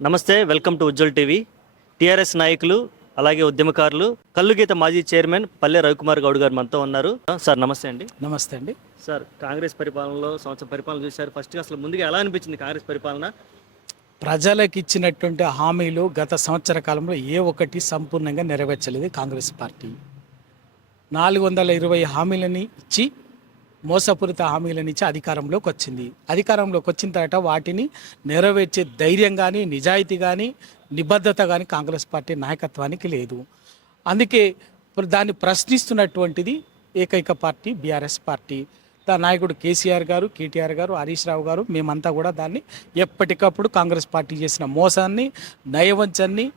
నమస్తే, welcome to Ujjwal TV. TRS నాయకులు అలాగే ఉద్యమకారులు కల్లుగీత మాజీ చైర్మన్ పల్లె రవికుమార్ గౌడ్ గారు మనతో ఉన్నారు. సార్ నమస్తే అండి. నమస్తే అండి. సార్, కాంగ్రెస్ పరిపాలనలో సంవత్సరం పరిపాలన చూశారు. ఫస్ట్గా అసలు ముందుగా ఎలా అనిపించింది కాంగ్రెస్ పరిపాలన? ప్రజలకు ఇచ్చినటువంటి హామీలు గత సంవత్సర కాలంలో ఏ ఒక్కటి సంపూర్ణంగా నెరవేర్చలేదు కాంగ్రెస్ పార్టీ. 420 హామీలని ఇచ్చి, మోసపూరిత హామీలను ఇచ్చి అధికారంలోకి వచ్చింది. అధికారంలోకి వచ్చిన తర్వాత వాటిని నెరవేర్చే ధైర్యం కానీ, నిజాయితీ కానీ, నిబద్ధత కానీ కాంగ్రెస్ పార్టీ నాయకత్వానికి లేదు. అందుకే దాన్ని ప్రశ్నిస్తున్నటువంటిది ఏకైక పార్టీ బీఆర్ఎస్ పార్టీ. నాయకుడు కేసీఆర్ గారు, కేటీఆర్ గారు, హరీష్ రావు గారు, మేమంతా కూడా దాన్ని ఎప్పటికప్పుడు కాంగ్రెస్ పార్టీ చేసిన మోసాన్ని, నయవంచాన్ని,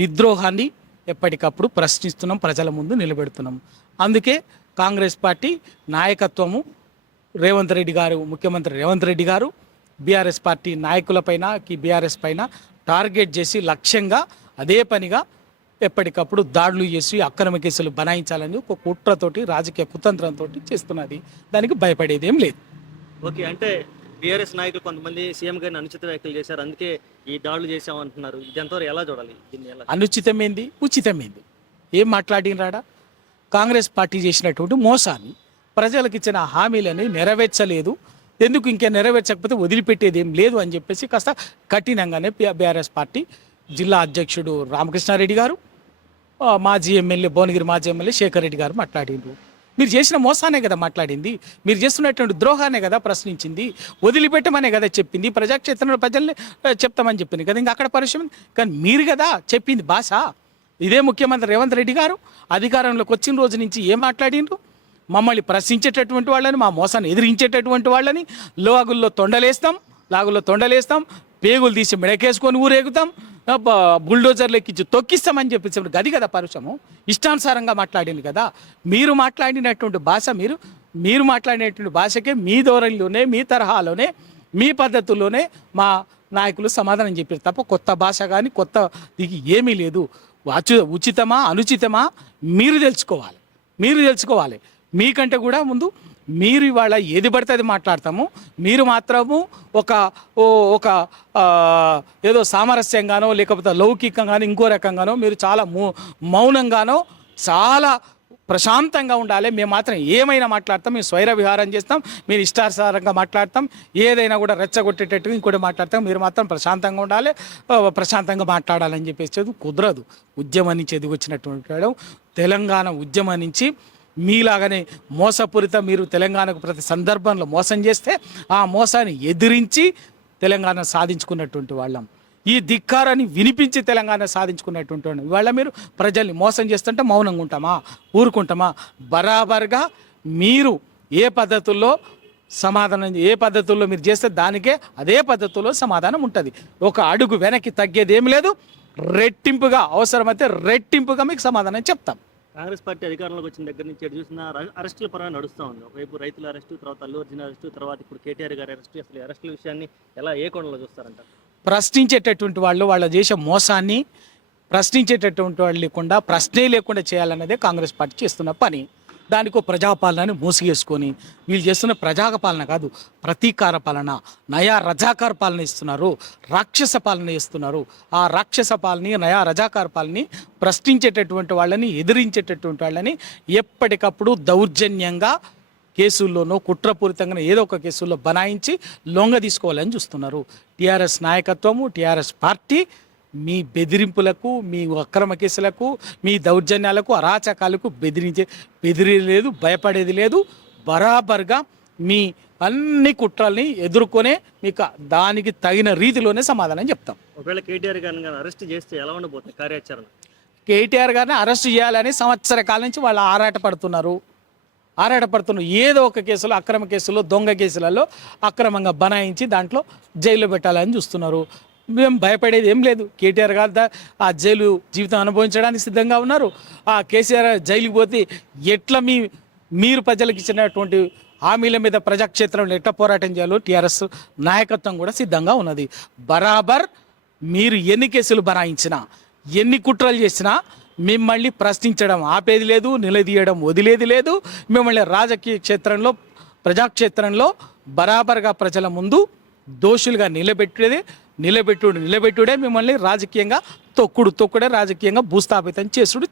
విద్రోహాన్ని ఎప్పటికప్పుడు ప్రశ్నిస్తున్నాం, ప్రజల ముందు నిలబెడుతున్నాం. అందుకే కాంగ్రెస్ పార్టీ నాయకత్వము రేవంత్ రెడ్డి గారు, ముఖ్యమంత్రి రేవంత్ రెడ్డి గారు బీఆర్ఎస్ పార్టీ నాయకులపైన, బీఆర్ఎస్ పైన టార్గెట్ చేసి లక్ష్యంగా అదే పనిగా ఎప్పటికప్పుడు దాడులు చేసి అక్రమ కేసులు బనాయించాలని ఒక కుట్రతోటి, రాజకీయ కుతంత్రంతో చేస్తున్నది. దానికి భయపడేది ఏం లేదు. ఓకే, అంటే బీఆర్ఎస్ నాయకులు కొంతమంది సీఎం గారిని అనుచిత వ్యాఖ్యలు చేశారు, అందుకే ఈ దాడులు చేశామంటున్నారు. ఇది ఎంతవరకు ఎలా చూడాలి? దీన్ని ఎలా? అనుచితమైంది, ఉచితమైంది ఏం మాట్లాడినరాడా? కాంగ్రెస్ పార్టీ చేసినటువంటి మోసాన్ని, ప్రజలకు ఇచ్చిన హామీలని నెరవేర్చలేదు, ఎందుకు ఇంకా నెరవేర్చకపోతే వదిలిపెట్టేది ఏం లేదు అని చెప్పేసి కాస్త కఠినంగానే బీఆర్ఎస్ పార్టీ జిల్లా అధ్యక్షుడు రామకృష్ణారెడ్డి గారు, మాజీ ఎమ్మెల్యే భువనగిరి మాజీ ఎమ్మెల్యే శేఖర్ రెడ్డి గారు మాట్లాడిండ్రు. మీరు చేసిన మోసానే కదా మాట్లాడింది, మీరు చేస్తున్నటువంటి ద్రోహానే కదా ప్రశ్నించింది, వదిలిపెట్టమనే కదా చెప్పింది, ప్రజాక్షేత్రంలో ప్రజల్ని చెప్తామని చెప్పింది కదా. ఇంకా అక్కడ పరిశ్రమ కానీ మీరు కదా చెప్పింది భాష. ఇదే ముఖ్యమంత్రి రేవంత్ రెడ్డి గారు అధికారంలోకి వచ్చిన రోజు నుంచి ఏం మాట్లాడిండ్రు? మమ్మల్ని ప్రశ్నించేటటువంటి వాళ్ళని, మా మోసాన్ని ఎదిరించేటటువంటి వాళ్ళని లాగుల్లో తొండలేస్తాం, పేగులు తీసి మెడకేసుకొని ఊరేగుతాం, బుల్డోజర్లు ఎక్కించి తొక్కిస్తామని చెప్పేసి గది కదా పరుషము. ఇష్టానుసారంగా మాట్లాడింది కదా. మీరు మాట్లాడినటువంటి భాష, మీరు మాట్లాడినటువంటి భాషకే మీ ధోరణిలోనే, మీ తరహాలోనే, మీ పద్ధతుల్లోనే మా నాయకులు సమాధానం చెప్పారు తప్ప కొత్త భాష కానీ కొత్త దిగి ఏమీ లేదు. ఉచితమా అనుచితమా మీరు తెలుసుకోవాలి. మీకంటే కూడా ముందు మీరు ఇవాళ ఏది పడితే అది మాట్లాడతాము. మీరు మాత్రము ఒక ఏదో సామరస్యంగానో లేకపోతే లౌకికంగానో ఇంకో రకంగానో మీరు చాలా మౌనంగానో చాలా ప్రశాంతంగా ఉండాలి. మేము మాత్రం ఏమైనా మాట్లాడతాం, మేము స్వైర విహారం చేస్తాం, మీరు ఇష్టానుసారంగా మాట్లాడతాం, ఏదైనా కూడా రెచ్చగొట్టేటట్టుగా ఇంకోటి మాట్లాడతాం. మీరు మాత్రం ప్రశాంతంగా ఉండాలి, ప్రశాంతంగా మాట్లాడాలని చెప్పేసి కుదరదు. ఉద్యమం నుంచి ఎదిగొచ్చినటువంటి తెలంగాణ ఉద్యమం నుంచి మీలాగానే మోసపూరిత మీరు తెలంగాణకు ప్రతి సందర్భంలో మోసం చేస్తే ఆ మోసాన్ని ఎదిరించి తెలంగాణ సాధించుకున్నటువంటి వాళ్ళం. ఈ ధిక్కారాన్ని వినిపించి తెలంగాణ సాధించుకున్నటువంటి వాళ్ళం. ఇవాళ మీరు ప్రజల్ని మోసం చేస్తుంటే మౌనంగా ఊరుకుంటామా? బరాబర్గా మీరు ఏ పద్ధతుల్లో మీరు చేస్తే దానికే అదే పద్ధతుల్లో సమాధానం ఉంటుంది. ఒక అడుగు వెనక్కి తగ్గేది ఏమి లేదు. రెట్టింపుగా, అవసరమైతే రెట్టింపుగా మీకు సమాధానం చెప్తాం. కాంగ్రెస్ పార్టీ అధికారంలోకి వచ్చిన దగ్గర నుంచి ఎటు చూసిన అరెస్టుల పరంగా నడుస్తూ ఉంది. ఒకవైపు రైతుల అరెస్టు, తర్వాత అల్లు అర్జున్ అరెస్టు, తర్వాత ఇప్పుడు కేటీఆర్ గారి అరెస్టు. అసలు అరెస్టుల విషయాన్ని ఏ కోణంలో చూస్తారంటారు? ప్రశ్నించేటటువంటి వాళ్ళు చేసే మోసాన్ని ప్రశ్నించేటటువంటి వాళ్ళు లేకుండా, ప్రశ్నే లేకుండా చేయాలన్నదే కాంగ్రెస్ పార్టీ చేస్తున్న పని. దానికి ప్రజాపాలనని మూసిగేసుకొని వీళ్ళు చేస్తున్న ప్రజాపాలన కాదు, ప్రతీకార పాలన, నయా రజాకార పాలన ఇస్తున్నారు, రాక్షస పాలన ఇస్తున్నారు. ఆ రాక్షస పాలన, నయా రజాకార పాలనని ప్రశ్నించేటటువంటి వాళ్ళని, ఎదిరించేటటువంటి వాళ్ళని ఎప్పటికప్పుడు దౌర్జన్యంగా కేసుల్లోనో కుట్రపూరితంగా ఏదో ఒక కేసుల్లో బనాయించి లొంగ తీసుకోవాలని చూస్తున్నారు. టీఆర్ఎస్ నాయకత్వము, టీఆర్ఎస్ పార్టీ మీ బెదిరింపులకు, మీ అక్రమ కేసులకు, మీ దౌర్జన్యాలకు, అరాచకాలకు బెదిరేది, భయపడేది లేదు. బరాబర్గా మీ అన్ని కుట్రల్ని ఎదుర్కొనే మీకు దానికి తగిన రీతిలోనే సమాధానం చెప్తాం. ఒకవేళ కేటీఆర్ గారిని అరెస్ట్ చేస్తే ఎలా ఉండబోతుంది కార్యాచరణ? కేటీఆర్ గారిని అరెస్ట్ చేయాలని సంవత్సర కాలం నుంచి వాళ్ళు ఆరాటపడుతున్నారు. ఏదో ఒక కేసులో, అక్రమ కేసులో, దొంగ కేసులలో అక్రమంగా బనాయించి దాంట్లో జైల్లో పెట్టాలని చూస్తున్నారు. మేము భయపడేది ఏం లేదు. కేటీఆర్ గారు ఆ జైలు జీవితం అనుభవించడానికి సిద్ధంగా ఉన్నారు. ఆ కేసీఆర్ జైలుకి పోతే ఎట్లా మీరు ప్రజలకు ఇచ్చినటువంటి హామీల మీద ప్రజాక్షేత్రంలో ఎట్లా పోరాటం చేయాలో టీఆర్ఎస్ నాయకత్వం కూడా సిద్ధంగా ఉన్నది. బరాబర్ మీరు ఎన్ని కేసులు బనాయించినా, ఎన్ని కుట్రలు చేసినా మిమ్మల్ని ప్రశ్నించడం ఆపేది లేదు, నిలదీయడం వదిలేది లేదు. మిమ్మల్ని రాజకీయ క్షేత్రంలో, ప్రజాక్షేత్రంలో బరాబర్గా ప్రజల ముందు దోషులుగా నిలబెట్టేది నిలబెట్టుడే మిమ్మల్ని రాజకీయంగా తొక్కుడే రాజకీయంగా భూస్థాపితం చేసుడు